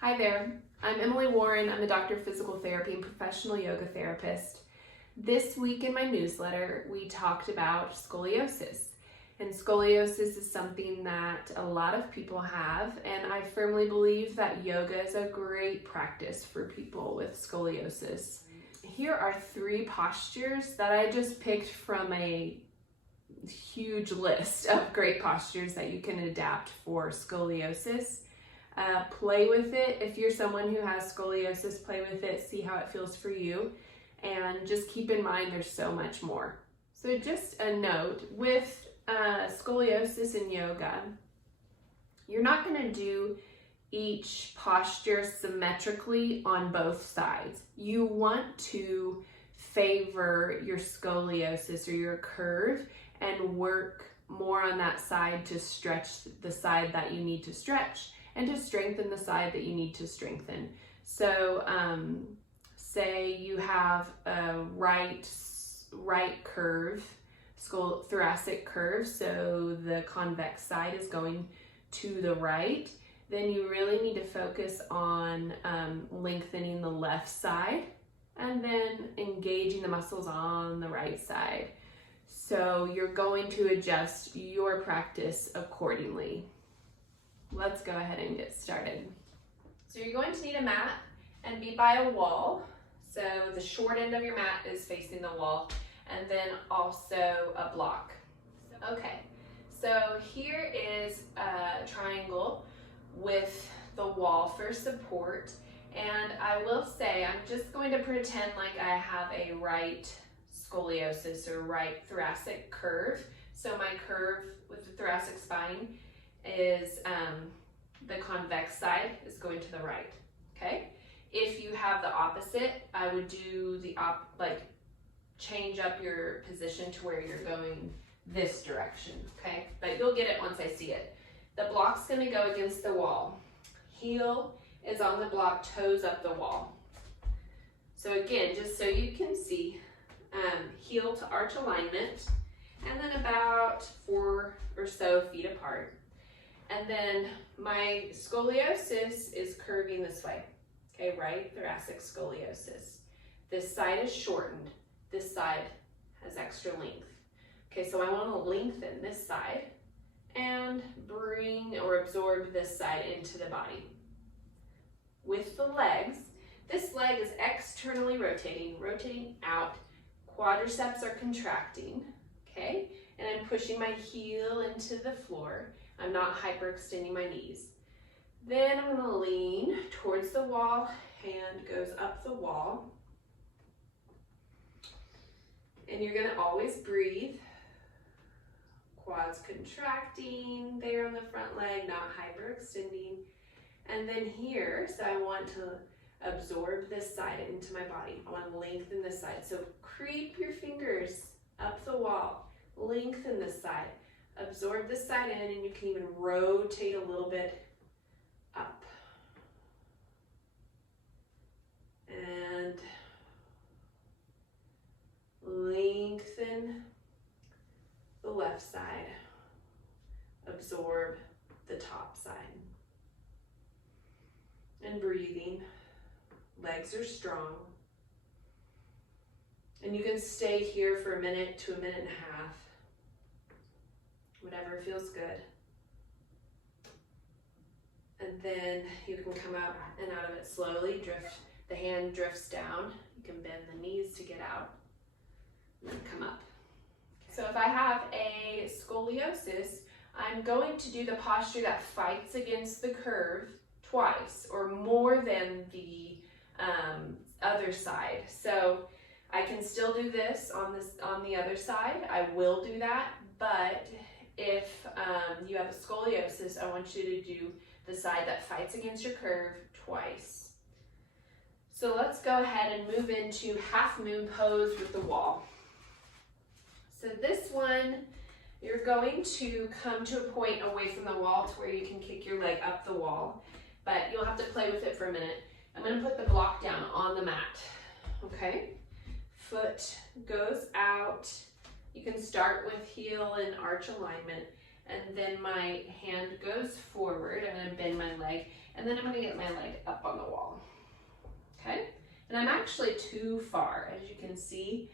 Hi there, I'm Emily Warren. I'm a doctor of physical therapy and professional yoga therapist. This week in my newsletter, we talked about scoliosis. And scoliosis is something that a lot of people have, and I firmly believe that yoga is a great practice for people with scoliosis. Here are 3 postures that I just picked from a huge list of great postures that you can adapt for scoliosis. Play with it. If you're someone who has scoliosis, play with it, see how it feels for you, and just keep in mind there's so much more. So just a note, with scoliosis in yoga, you're not going to do each posture symmetrically on both sides. You want to favor your scoliosis or your curve and work more on that side to stretch the side that you need to stretch and to strengthen the side that you need to strengthen. So say you have a right curve, thoracic curve, so the convex side is going to the right, then you really need to focus on lengthening the left side and then engaging the muscles on the right side. So you're going to adjust your practice accordingly. Let's go ahead and get started. So you're going to need a mat and be by a wall. So the short end of your mat is facing the wall, and then also a block. Okay, so here is a triangle with the wall for support, and I will say I'm just going to pretend like I have a right scoliosis or right thoracic curve. So my curve with the thoracic spine is the convex side is going to the right, okay? If you have the opposite, I would do the change up your position to where you're going this direction, okay? But you'll get it once I see it. The block's gonna go against the wall. Heel is on the block, toes up the wall. So again, just so you can see, heel to arch alignment, and then about 4 or so feet apart. And then my scoliosis is curving this way, okay, right thoracic scoliosis. This side is shortened, this side has extra length. Okay, so I want to lengthen this side and bring or absorb this side into the body. With the legs, this leg is externally rotating out, quadriceps are contracting, okay, and I'm pushing my heel into the floor. I'm not hyperextending my knees. Then I'm going to lean towards the wall, hand goes up the wall. And you're going to always breathe. Quads contracting there on the front leg, not hyperextending. And then here, so I want to absorb this side into my body. I want to lengthen this side. So creep your fingers up the wall, lengthen this side. Absorb this side in, and you can even rotate a little bit up. And lengthen the left side. Absorb the top side. And breathing. Legs are strong. And you can stay here for a minute to a minute and a half. Whatever feels good. And then you can come out and out of it slowly. The hand drifts down. You can bend the knees to get out. And then come up. Okay. So if I have a scoliosis, I'm going to do the posture that fights against the curve twice or more than the other side. So I can still do this on the other side. I will do that, but if you have a scoliosis, I want you to do the side that fights against your curve twice. So let's go ahead and move into half moon pose with the wall. So this one, you're going to come to a point away from the wall to where you can kick your leg up the wall, but you'll have to play with it for a minute. I'm going to put the block down on the mat, okay? Foot goes out. You can start with heel and arch alignment, and then my hand goes forward. I'm going to bend my leg, and then I'm going to get my leg up on the wall. Okay? And I'm actually too far. As you can see,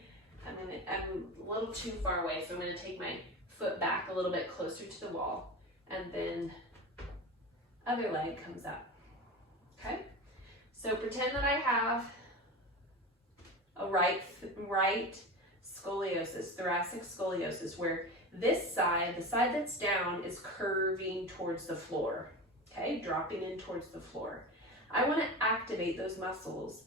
I'm a little too far away, so I'm going to take my foot back a little bit closer to the wall, and then other leg comes up. Okay? So pretend that I have a right scoliosis, thoracic scoliosis, where this side, the side that's down, is curving towards the floor, okay, dropping in towards the floor. I want to activate those muscles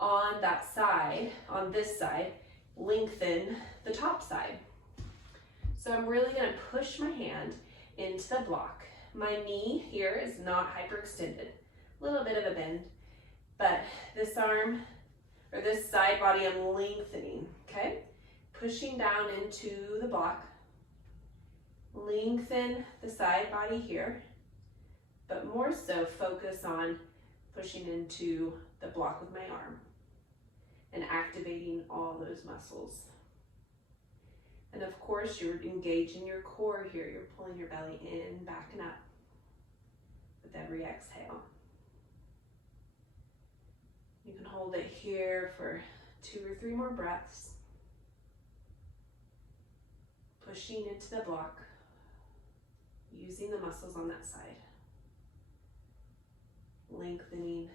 on that side, on this side, lengthen the top side. So I'm really going to push my hand into the block. My knee here is not hyperextended, a little bit of a bend, but this arm, or this side body, I'm lengthening, okay? Pushing down into the block. Lengthen the side body here, but more so focus on pushing into the block with my arm and activating all those muscles. And of course, you're engaging your core here. You're pulling your belly in, back and up with every exhale. You can hold it here for 2 or 3 more breaths. Pushing into the block, using the muscles on that side. Lengthening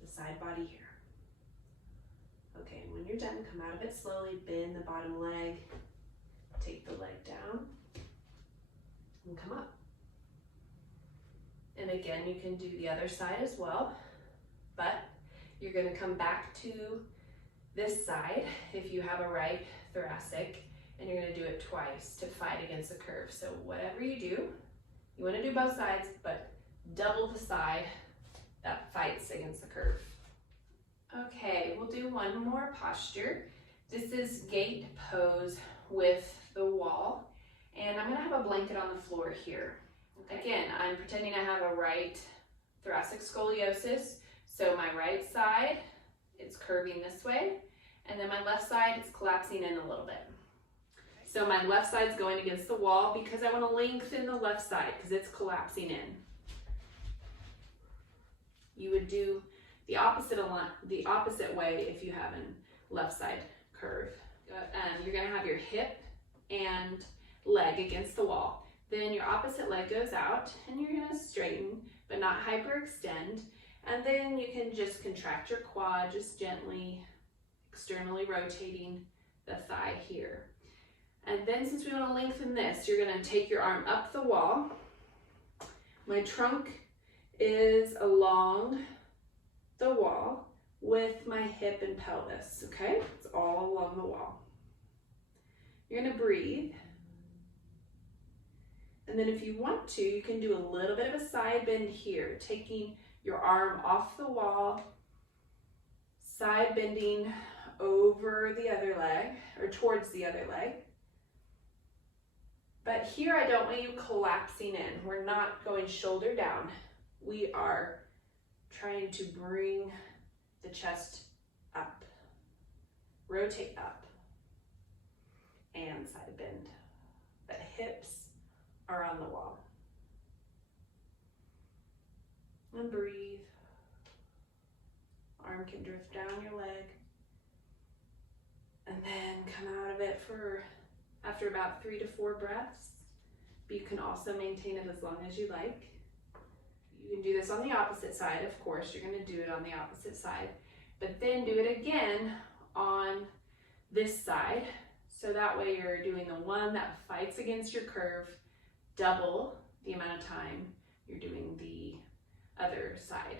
the side body here. Okay, and when you're done, come out of it slowly, bend the bottom leg, take the leg down, and come up. And again, you can do the other side as well, but you're going to come back to this side if you have a right thoracic, and you're going to do it twice to fight against the curve. So whatever you do, you want to do both sides, but double the side that fights against the curve. Okay, we'll do one more posture. This is gate pose with the wall, and I'm going to have a blanket on the floor here. Again, I'm pretending I have a right thoracic scoliosis, so my right side, it's curving this way, and then my left side, it's collapsing in a little bit. So my left side's going against the wall because I want to lengthen the left side because it's collapsing in. You would do the opposite way if you have a left side curve. You're going to have your hip and leg against the wall. Then your opposite leg goes out and you're going to straighten but not hyperextend. And then you can just contract your quad, just gently externally rotating the thigh here. And then since we want to lengthen this, you're going to take your arm up the wall. My trunk is along the wall with my hip and pelvis, okay? It's all along the wall. You're going to breathe. And then if you want to, you can do a little bit of a side bend here, taking your arm off the wall, side bending over the other leg, or towards the other leg. But here I don't want you collapsing in. We're not going shoulder down. We are trying to bring the chest up, rotate up, and side bend. The hips are on the wall. And breathe. Arm can drift down your leg. And then come out of it for after about 3 to 4 breaths. But you can also maintain it as long as you like. You can do this on the opposite side, of course. You're going to do it on the opposite side. But then do it again on this side. So that way you're doing the one that fights against your curve, double the amount of time you're doing the other side.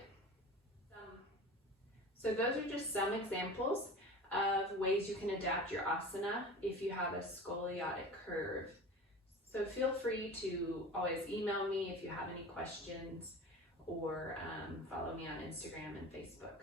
So those are just some examples of ways you can adapt your asana if you have a scoliotic curve. So feel free to always email me if you have any questions, or follow me on Instagram and Facebook.